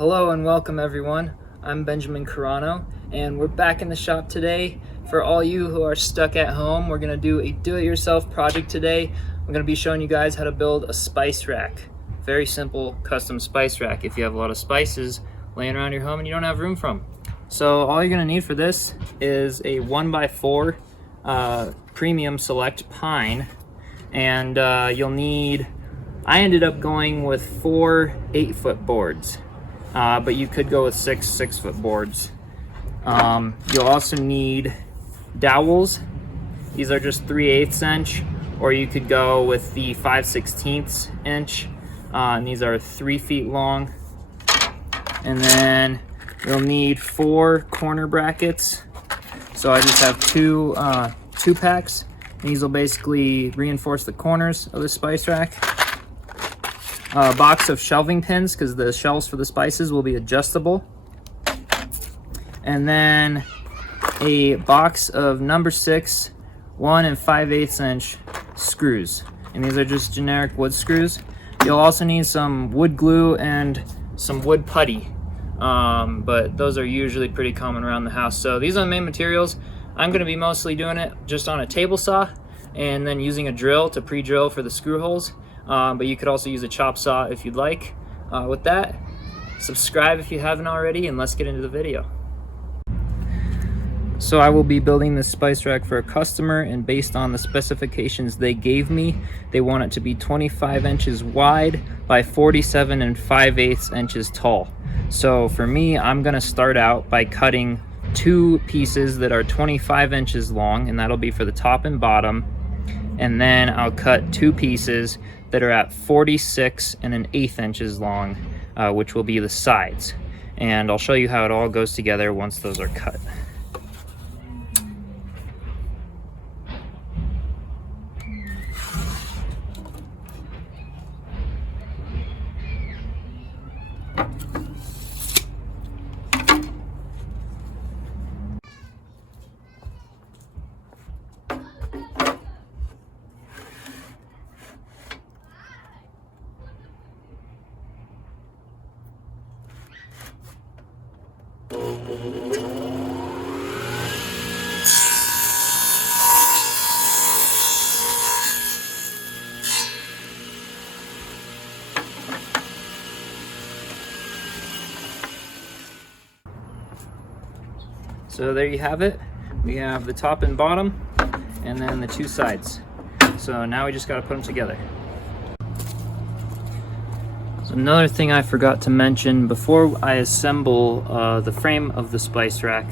Hello and welcome everyone. I'm Benjamin Carano and we're back in the shop today. For all you who are stuck at home, we're going to do a do-it-yourself project today. I'm going to be showing you guys how to build a spice rack. Very simple custom spice rack if you have a lot of spices laying around your home and you don't have room for them. So all you're going to need for this is a 1x4 premium select pine, and you'll need, I ended up going with 4 8-foot boards. But you could go with 6 6-foot boards. You'll also need dowels. These are just 3/8 inch, or you could go with the 5/16 inch. And these are 3 feet long. And then you'll need 4 corner brackets. So I just have two packs. These will basically reinforce the corners of the spice rack. A box of shelving pins, because the shelves for the spices will be adjustable. And then a box of number 6 1 5/8 inch screws. And these are just generic wood screws. You'll also need some wood glue and some wood putty. But those are usually pretty common around the house. So these are the main materials. I'm going to be mostly doing it just on a table saw and then using a drill to pre-drill for the screw holes. But you could also use a chop saw if you'd like. With that, subscribe if you haven't already, and let's get into the video. So I will be building this spice rack for a customer, and based on the specifications they gave me, they want it to be 25 inches wide by 47 5/8 inches tall. So for me, I'm gonna start out by cutting 2 pieces that are 25 inches long, and that'll be for the top and bottom. And then I'll cut 2 pieces that are at 46 1/8 inches long, which will be the sides. And I'll show you how it all goes together once those are cut. So there you have it. We have the top and bottom, and then the 2 sides. So now we just got to put them together. So another thing I forgot to mention, before I assemble the frame of the spice rack,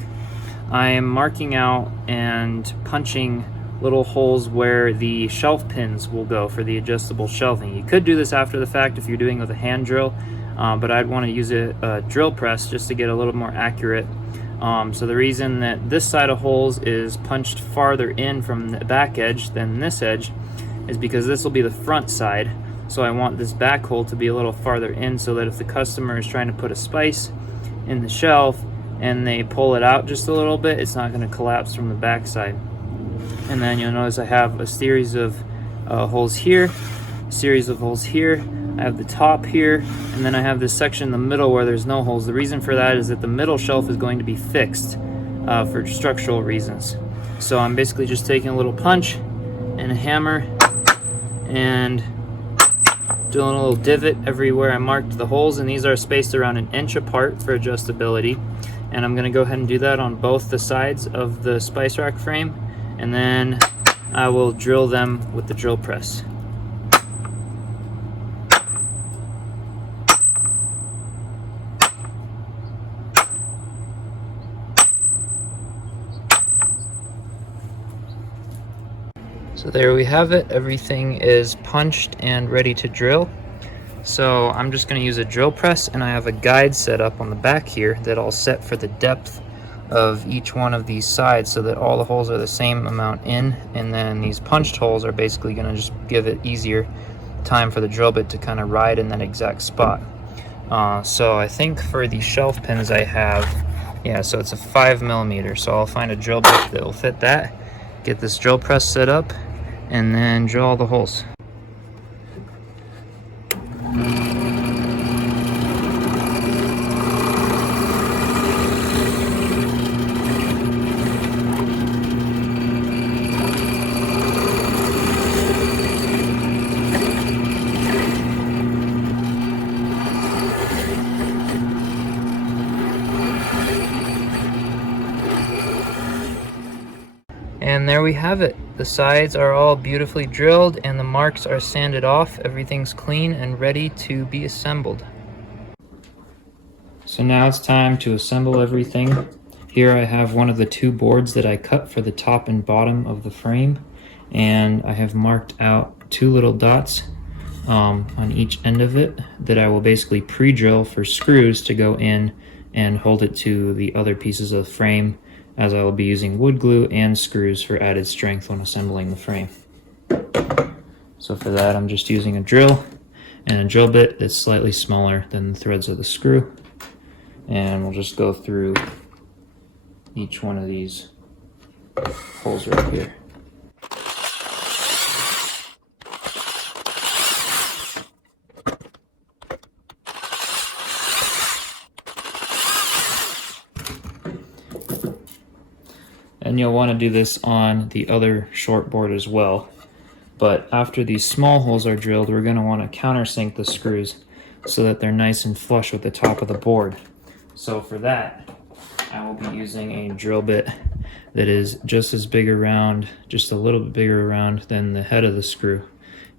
I am marking out and punching little holes where the shelf pins will go for the adjustable shelving. You could do this after the fact if you're doing it with a hand drill, but I'd want to use a drill press just to get a little more accurate. So the reason that this side of holes is punched farther in from the back edge than this edge is because this will be the front side. So I want this back hole to be a little farther in, so that if the customer is trying to put a spice in the shelf and they pull it out just a little bit, it's not going to collapse from the back side. And then you'll notice I have a series of holes here, a series of holes here. I have the top here, and then I have this section in the middle where there's no holes. The reason for that is that the middle shelf is going to be fixed for structural reasons. So I'm basically just taking a little punch and a hammer and doing a little divot everywhere I marked the holes, and these are spaced around 1 inch apart for adjustability. And I'm going to go ahead and do that on both the sides of the spice rack frame, and then I will drill them with the drill press. So there we have it. Everything is punched and ready to drill. So I'm just going to use a drill press, and I have a guide set up on the back here that I'll set for the depth of each one of these sides, so that all the holes are the same amount in, and then these punched holes are basically going to just give it easier time for the drill bit to kind of ride in that exact spot. So I think for the shelf pins I have, yeah, so it's a 5mm, so I'll find a drill bit that will fit that, get this drill press set up, and then drill all the holes. And there we have it. The sides are all beautifully drilled and the marks are sanded off. Everything's clean and ready to be assembled. So now it's time to assemble everything. Here I have one of the two boards that I cut for the top and bottom of the frame, and I have marked out two little dots on each end of it that I will basically pre-drill for screws to go in and hold it to the other pieces of the frame, as I will be using wood glue and screws for added strength when assembling the frame. So for that, I'm just using a drill and a drill bit that's slightly smaller than the threads of the screw. And we'll just go through each one of these holes right here. And you'll want to do this on the other short board as well. But after these small holes are drilled, we're going to want to countersink the screws so that they're nice and flush with the top of the board. So for that, I will be using a drill bit that is just as big around, just a little bit bigger around than the head of the screw.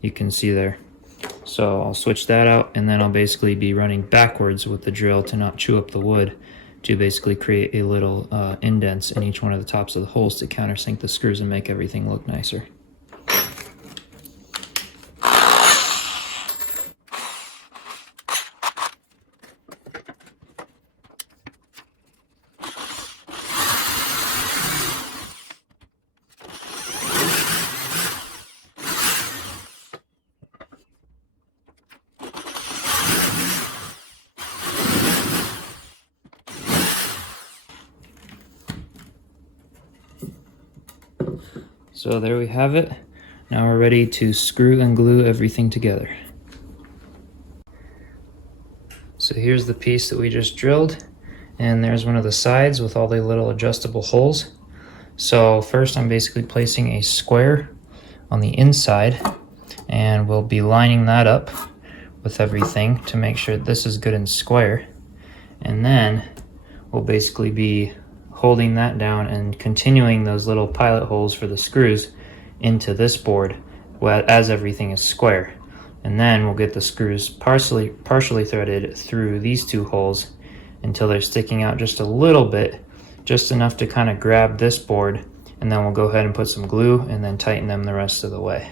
You can see there. So I'll switch that out, and then I'll basically be running backwards with the drill to not chew up the wood, to basically create a little indents in each one of the tops of the holes to countersink the screws and make everything look nicer. So there we have it. Now we're ready to screw and glue everything together. So here's the piece that we just drilled, and there's one of the sides with all the little adjustable holes. So first I'm basically placing a square on the inside, and we'll be lining that up with everything to make sure this is good and square. And then we'll basically be holding that down and continuing those little pilot holes for the screws into this board as everything is square. And then we'll get the screws partially threaded through these two holes until they're sticking out just a little bit, just enough to kind of grab this board, and then we'll go ahead and put some glue and then tighten them the rest of the way.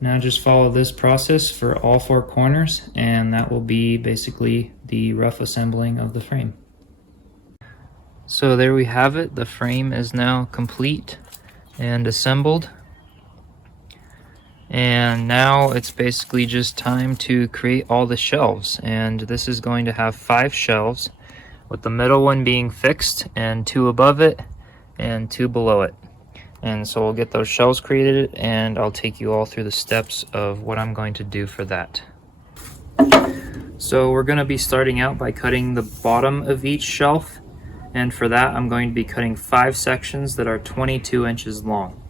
Now just follow this process for all four corners, and that will be basically the rough assembling of the frame. So there we have it. The frame is now complete and assembled. And now it's basically just time to create all the shelves. And this is going to have 5 shelves, with the middle one being fixed and 2 above it and 2 below it. And so we'll get those shelves created, and I'll take you all through the steps of what I'm going to do for that. So we're going to be starting out by cutting the bottom of each shelf, and for that I'm going to be cutting 5 sections that are 22 inches long.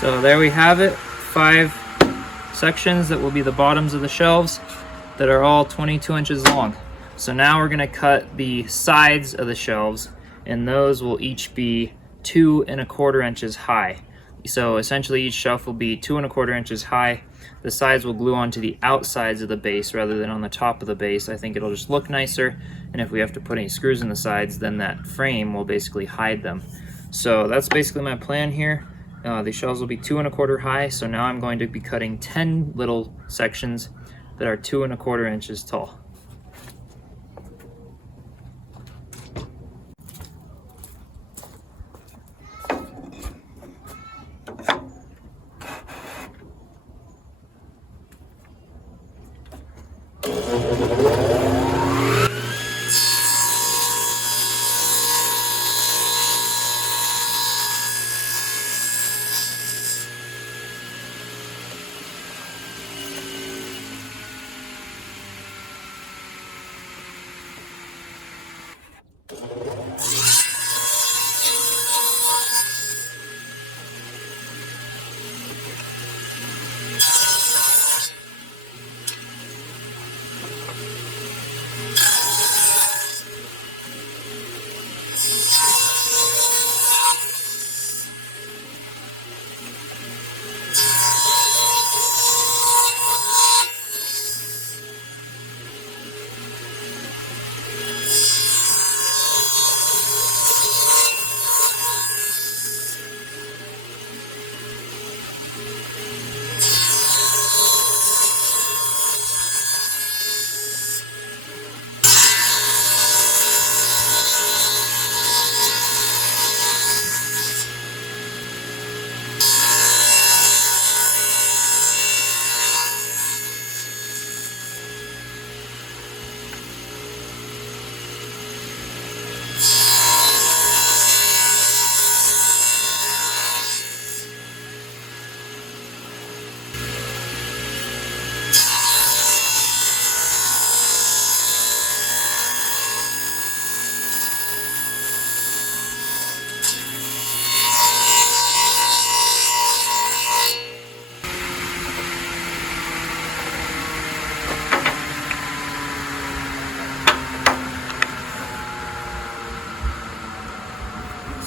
So there we have it, 5 sections that will be the bottoms of the shelves that are all 22 inches long. So now we're going to cut the sides of the shelves, and those will each be 2 1/4 inches high. So essentially each shelf will be 2 1/4 inches high. The sides will glue onto the outsides of the base rather than on the top of the base. I think it'll just look nicer, and if we have to put any screws in the sides, then that frame will basically hide them. So that's basically my plan here. The shelves will be 2 1/4 high, so now I'm going to be cutting 10 little sections that are 2 1/4 inches tall.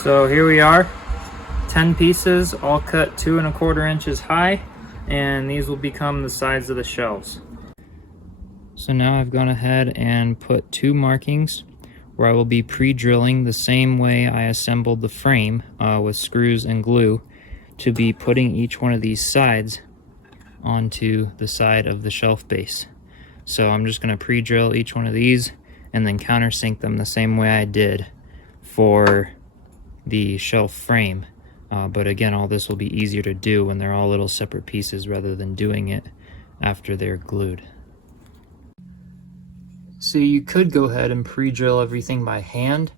So here we are, 10 pieces, all cut 2 1/4 inches high, and these will become the sides of the shelves. So now I've gone ahead and put 2 markings where I will be pre-drilling the same way I assembled the frame with screws and glue, to be putting each one of these sides onto the side of the shelf base. So I'm just going to pre-drill each one of these and then countersink them the same way I did for the shelf frame, but again, all this will be easier to do when they're all little separate pieces rather than doing it after they're glued. So you could go ahead and pre-drill everything by hand,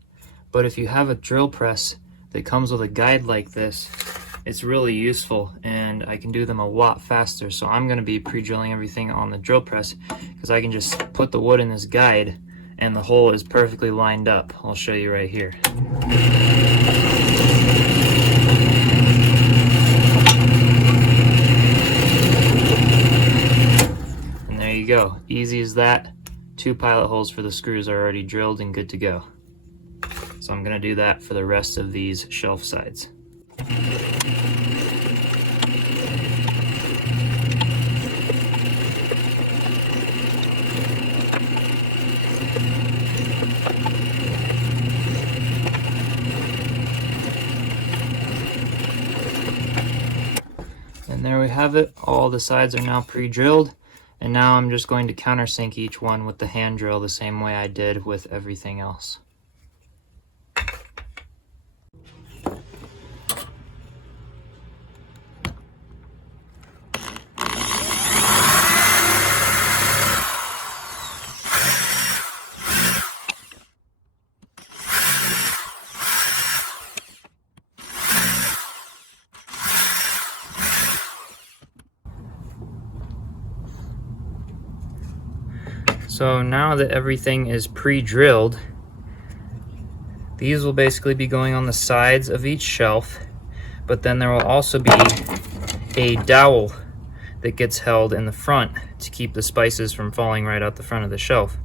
but if you have a drill press that comes with a guide like this, it's really useful and I can do them a lot faster. So I'm going to be pre-drilling everything on the drill press because I can just put the wood in this guide and the hole is perfectly lined up. I'll show you right here. And there you go, easy as that. 2 pilot holes for the screws are already drilled and good to go. So I'm going to do that for the rest of these shelf sides. And there we have it. All the sides are now pre-drilled. And now I'm just going to countersink each one with the hand drill the same way I did with everything else. So now that everything is pre-drilled, these will basically be going on the sides of each shelf, but then there will also be a dowel that gets held in the front to keep the spices from falling right out the front of the shelf.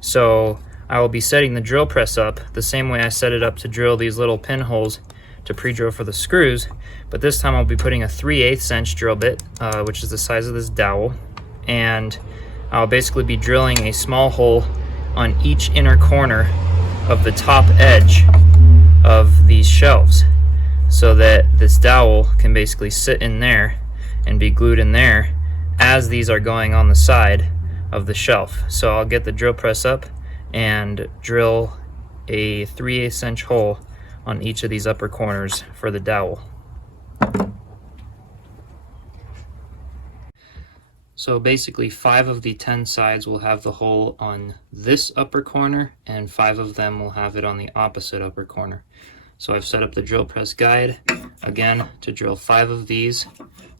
So I will be setting the drill press up the same way I set it up to drill these little pinholes to pre-drill for the screws, but this time I'll be putting a 3/8 inch drill bit, which is the size of this dowel, and I'll basically be drilling a small hole on each inner corner of the top edge of these shelves so that this dowel can basically sit in there and be glued in there as these are going on the side of the shelf. So I'll get the drill press up and drill a 3/8 inch hole on each of these upper corners for the dowel. So basically 5 of the 10 sides will have the hole on this upper corner, and 5 of them will have it on the opposite upper corner. So I've set up the drill press guide again to drill 5 of these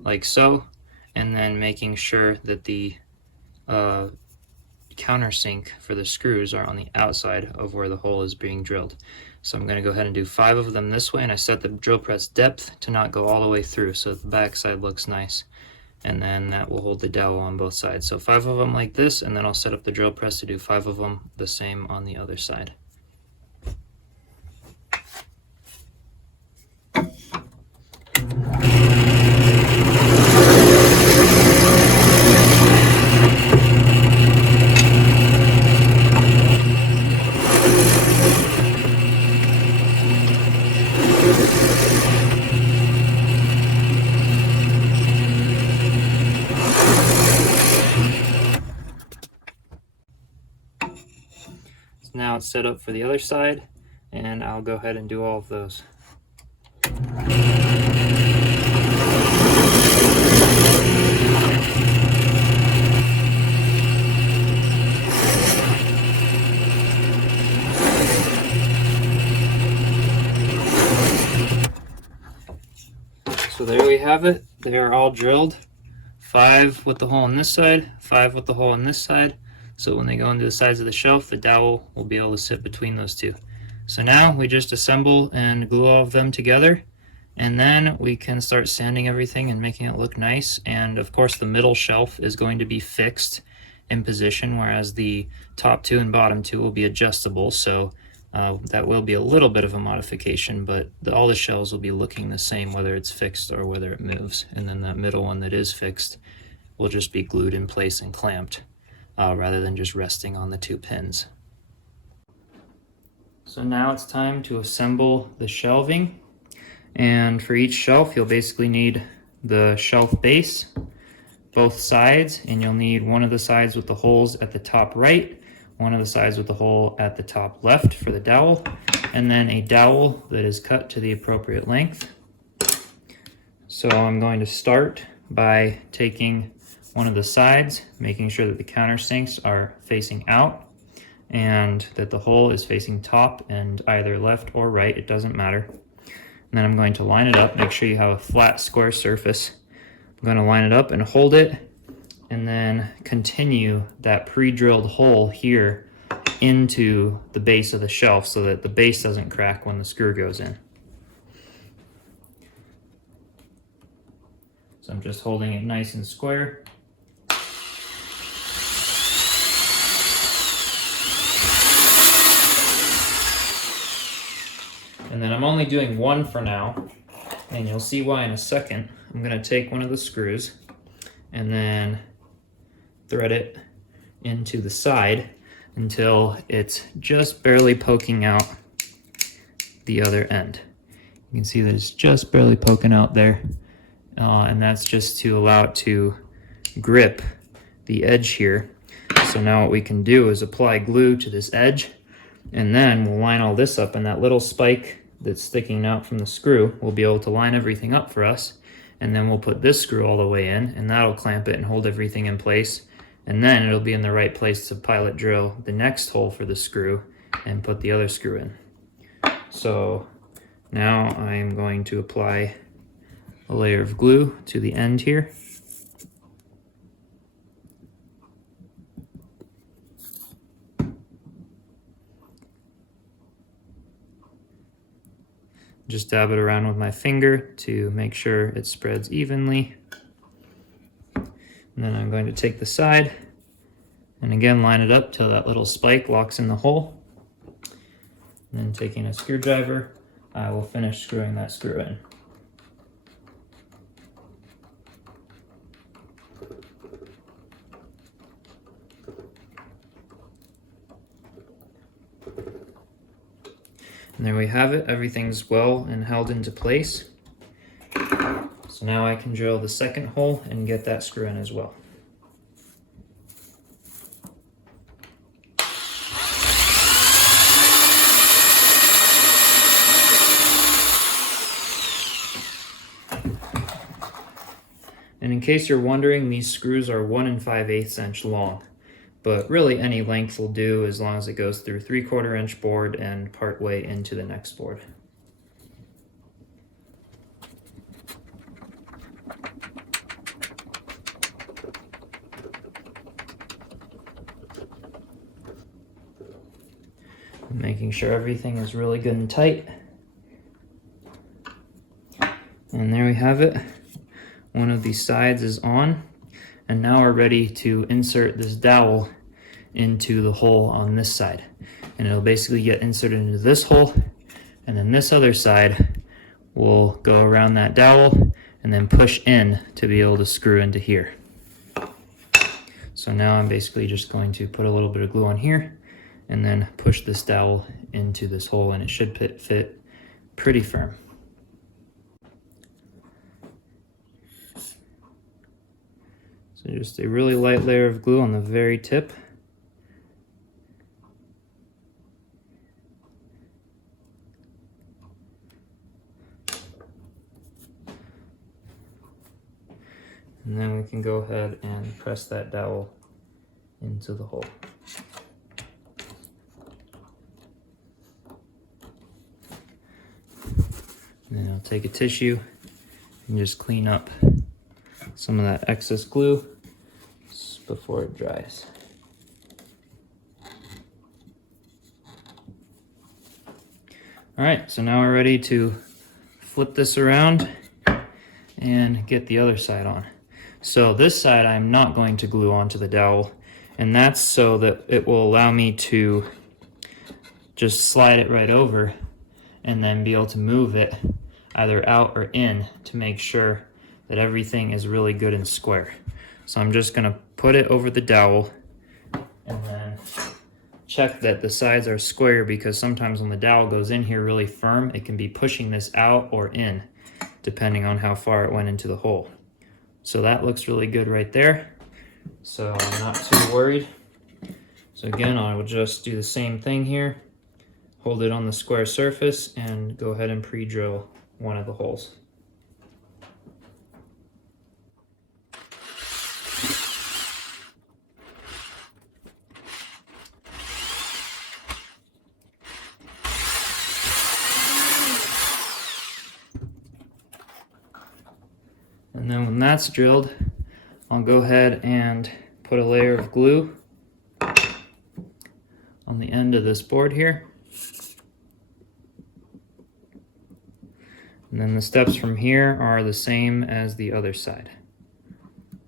like so, and then making sure that the countersink for the screws are on the outside of where the hole is being drilled. So I'm going to go ahead and do 5 of them this way, and I set the drill press depth to not go all the way through so the back side looks nice, and then that will hold the dowel on both sides. So 5 of them like this, and then I'll set up the drill press to do 5 of them the same on the other side. Now it's set up for the other side, and I'll go ahead and do all of those. So there we have it. They are all drilled. 5 with the hole on this side, 5 with the hole on this side. So when they go into the sides of the shelf, the dowel will be able to sit between those two. So now we just assemble and glue all of them together, and then we can start sanding everything and making it look nice. And of course the middle shelf is going to be fixed in position, whereas the top 2 and bottom 2 will be adjustable. So that will be a little bit of a modification, but all the shelves will be looking the same whether it's fixed or whether it moves. And then that middle one that is fixed will just be glued in place and clamped rather than just resting on the 2 pins. So now it's time to assemble the shelving, and for each shelf you'll basically need the shelf base, both sides, and you'll need one of the sides with the holes at the top right, one of the sides with the hole at the top left for the dowel, and then a dowel that is cut to the appropriate length. So I'm going to start by taking one of the sides, making sure that the countersinks are facing out and that the hole is facing top and either left or right, it doesn't matter. And then I'm going to line it up, make sure you have a flat square surface. I'm going to line it up and hold it, and then continue that pre-drilled hole here into the base of the shelf so that the base doesn't crack when the screw goes in. So I'm just holding it nice and square. And then I'm only doing one for now, and you'll see why in a second. I'm going to take one of the screws and then thread it into the side until it's just barely poking out the other end. You can see that it's just barely poking out there, and that's just to allow it to grip the edge here. So now what we can do is apply glue to this edge, and then we'll line all this up, and that little spike that's sticking out from the screw will be able to line everything up for us. And then we'll put this screw all the way in, and that'll clamp it and hold everything in place. And then it'll be in the right place to pilot drill the next hole for the screw and put the other screw in. So now I'm going to apply a layer of glue to the end here. Just dab it around with my finger to make sure it spreads evenly. And then I'm going to take the side and again line it up till that little spike locks in the hole. And then taking a screwdriver, I will finish screwing that screw in. And there we have it. Everything's well and held into place. So now I can drill the second hole and get that screw in as well. And in case you're wondering, these screws are 1 5/8 inch long. But really any length will do as long as it goes through 3/4 inch board and part way into the next board. Making sure everything is really good and tight. And there we have it. One of these sides is on. And now we're ready to insert this dowel into the hole on this side. And it'll basically get inserted into this hole, and then this other side will go around that dowel and then push in to be able to screw into here. So now I'm basically just going to put a little bit of glue on here and then push this dowel into this hole, and it should fit pretty firm. So just a really light layer of glue on the very tip. And then we can go ahead and press that dowel into the hole. And then I'll take a tissue and just clean up some of that excess glue before it dries. All right, so now we're ready to flip this around and get the other side on. So this side I'm not going to glue onto the dowel, and that's so that it will allow me to just slide it right over and then be able to move it either out or in to make sure that everything is really good and square. So I'm just gonna put it over the dowel and then check that the sides are square, because sometimes when the dowel goes in here really firm, it can be pushing this out or in, depending on how far it went into the hole. So that looks really good right there. So I'm not too worried. So again, I will just do the same thing here. Hold it on the square surface and go ahead and pre-drill one of the holes. And then when that's drilled, I'll go ahead and put a layer of glue on the end of this board here. And then the steps from here are the same as the other side.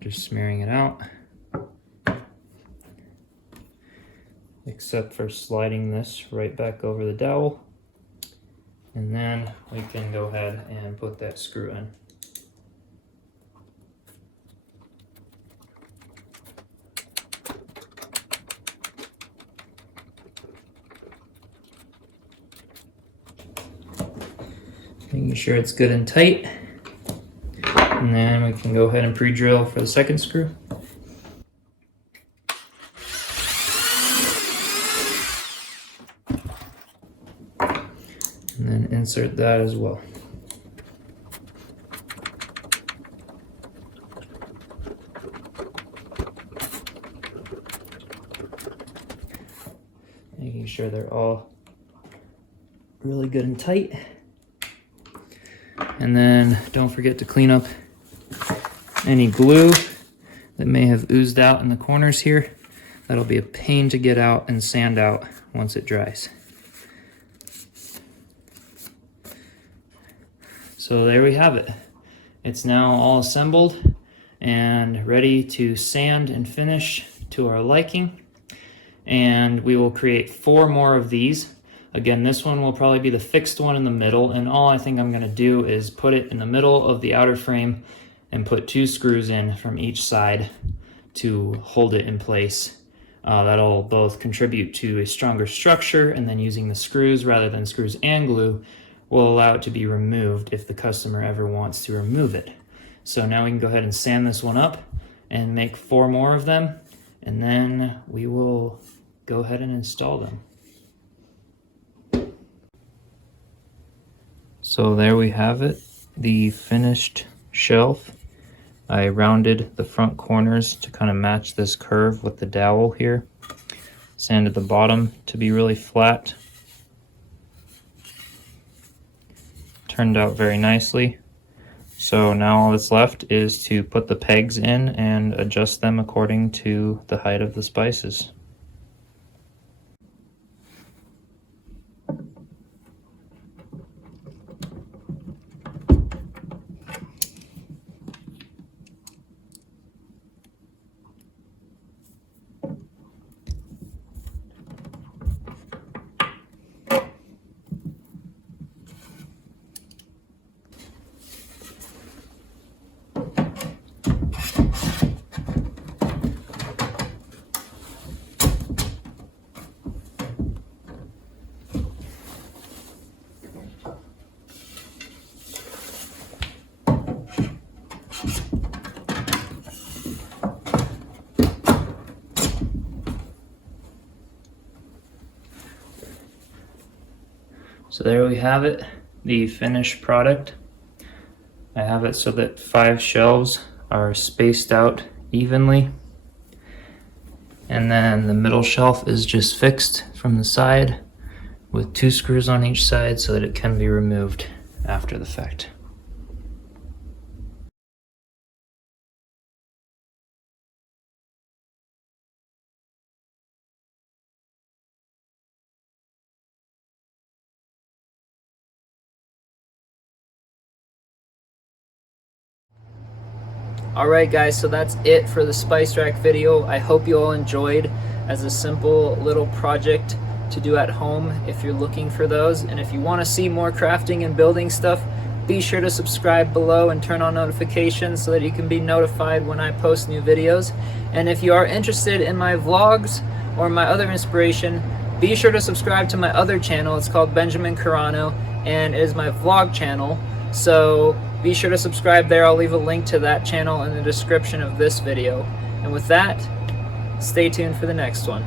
Just smearing it out. Except for sliding this right back over the dowel. And then we can go ahead and put that screw in. Making sure it's good and tight. And then we can go ahead and pre-drill for the second screw. And then insert that as well. Making sure they're all really good and tight. And then don't forget to clean up any glue that may have oozed out in the corners here. That'll be a pain to get out and sand out once it dries. So there we have it. It's now all assembled and ready to sand and finish to our liking. And we will create 4 more of these. Again, this one will probably be the fixed one in the middle, and all I think I'm going to do is put it in the middle of the outer frame and put 2 screws in from each side to hold it in place. That'll both contribute to a stronger structure, and then using the screws rather than screws and glue will allow it to be removed if the customer ever wants to remove it. So now we can go ahead and sand this one up and make 4 more of them, and then we will go ahead and install them. So there we have it, the finished shelf. I rounded the front corners to kind of match this curve with the dowel here. Sanded the bottom to be really flat. Turned out very nicely. So now all that's left is to put the pegs in and adjust them according to the height of the spices. So there we have it, the finished product. I have it so that 5 shelves are spaced out evenly. And then the middle shelf is just fixed from the side with 2 screws on each side so that it can be removed after the fact. Alright guys, so that's it for the spice rack video. I hope you all enjoyed as a simple little project to do at home if you're looking for those. And if you want to see more crafting and building stuff, be sure to subscribe below and turn on notifications so that you can be notified when I post new videos. And if you are interested in my vlogs or my other inspiration, be sure to subscribe to my other channel. It's called Benjamin Carano and it is my vlog channel. So be sure to subscribe there. I'll leave a link to that channel in the description of this video. And with that, stay tuned for the next one.